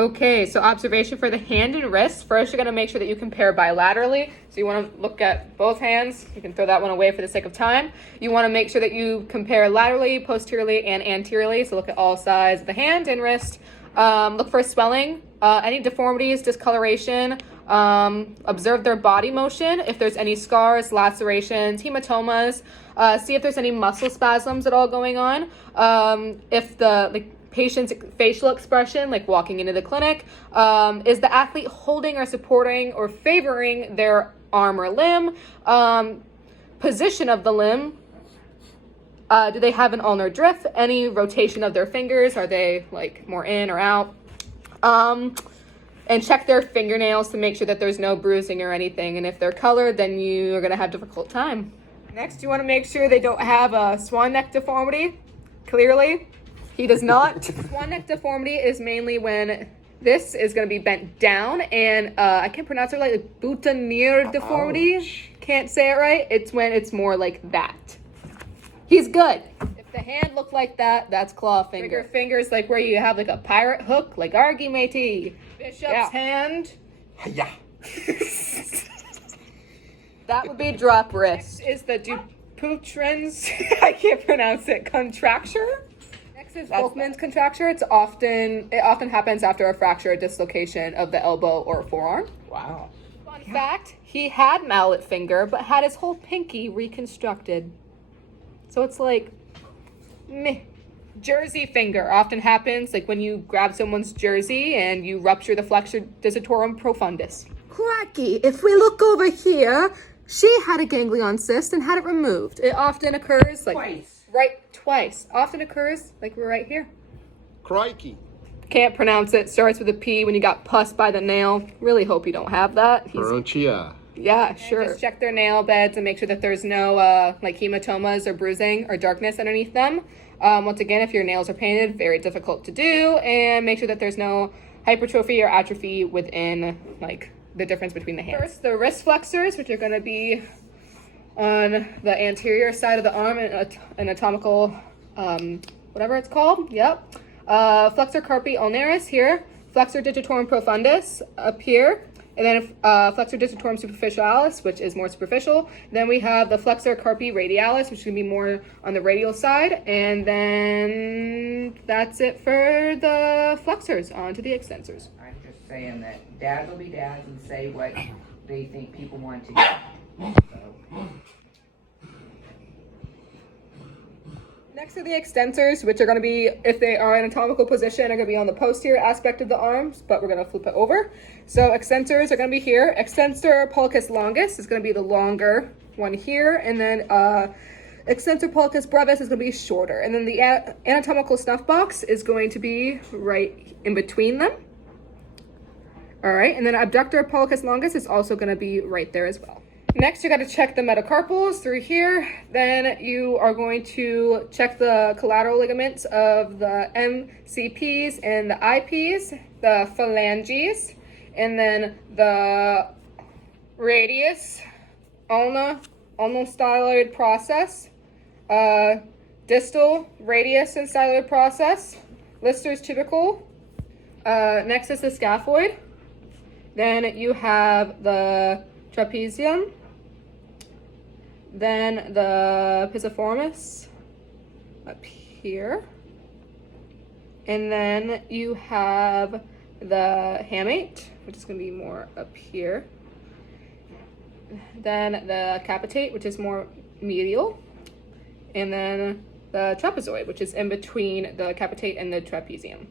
Okay, so observation for the hand and wrist. First, you're going to make sure that you compare bilaterally. So you want to look at both hands. You can throw that one away for the sake of time. You want to make sure that you compare laterally, posteriorly, and anteriorly. So look at all sides of the hand and wrist. Look for swelling, any deformities, discoloration. Observe their body motion. If there's any scars, lacerations, hematomas. See if there's any muscle spasms at all going on. If the patient's facial expression, like walking into the clinic, is the athlete holding or supporting or favoring their arm or limb, position of the limb, do they have an ulnar drift, any rotation of their fingers, are they like more in or out, and check their fingernails to make sure that there's no bruising or anything, and if they're colored, then you're going to have a difficult time. Next, you want to make sure they don't have a swan neck deformity. Clearly he does not. Swan neck deformity is mainly when this is going to be bent down, and I can't pronounce it right, like boutonniere deformity. Ouch. Can't say it right. It's when it's more like that. He's good. If the hand looked like that, that's claw finger. Bigger fingers, like where you have like a pirate hook, like Argy matey. Bishop's hand. Yeah. That would be drop wrist. Next is the Dupuytren's, I can't pronounce it, contracture. Next is Volkmann's contracture. It often happens after a fracture or dislocation of the elbow or forearm. Wow. Fun fact, he had mallet finger, but had his whole pinky reconstructed. So it's like, meh. Jersey finger often happens like when you grab someone's jersey and you rupture the flexor digitorum profundus. Cracky, if we look over here, she had a ganglion cyst and had it removed. It often occurs like Twice. Often occurs like we're right here. Crikey. Can't pronounce it. Starts with a P when you got pus by the nail. Really hope you don't have that. Peronchia. Yeah, sure. Just check their nail beds and make sure that there's no like hematomas or bruising or darkness underneath them. Once again, if your nails are painted, very difficult to do, and make sure that there's no hypertrophy or atrophy within like the difference between the hands. First, the wrist flexors, which are going to be on the anterior side of the arm, and anatomical, whatever it's called. Yep. Flexor carpi ulnaris here, flexor digitorum profundus up here, and then flexor digitorum superficialis, which is more superficial. Then we have the flexor carpi radialis, which is going to be more on the radial side, and then that's it for the flexors. On to the extensors. I'm just saying that dads will be dads and say what they think people want to hear. So. Next are the extensors, which are going to be, if they are in anatomical position, are going to be on the posterior aspect of the arms, but we're going to flip it over. So extensors are going to be here. Extensor pollicus longus is going to be the longer one here, and then extensor pollicus brevis is going to be shorter. And then the anatomical snuff box is going to be right in between them. All right, and then abductor pollicus longus is also going to be right there as well. Next, you got to check the metacarpals through here. Then you are going to check the collateral ligaments of the MCPs and the IPs, the phalanges, and then the radius, ulnostyloid process, distal radius and styloid process, Lister's tubercle. Next is the scaphoid. Then you have the trapezium. Then the pisiformis up here. And then you have the hamate, which is going to be more up here. Then the capitate, which is more medial. And then the trapezoid, which is in between the capitate and the trapezium.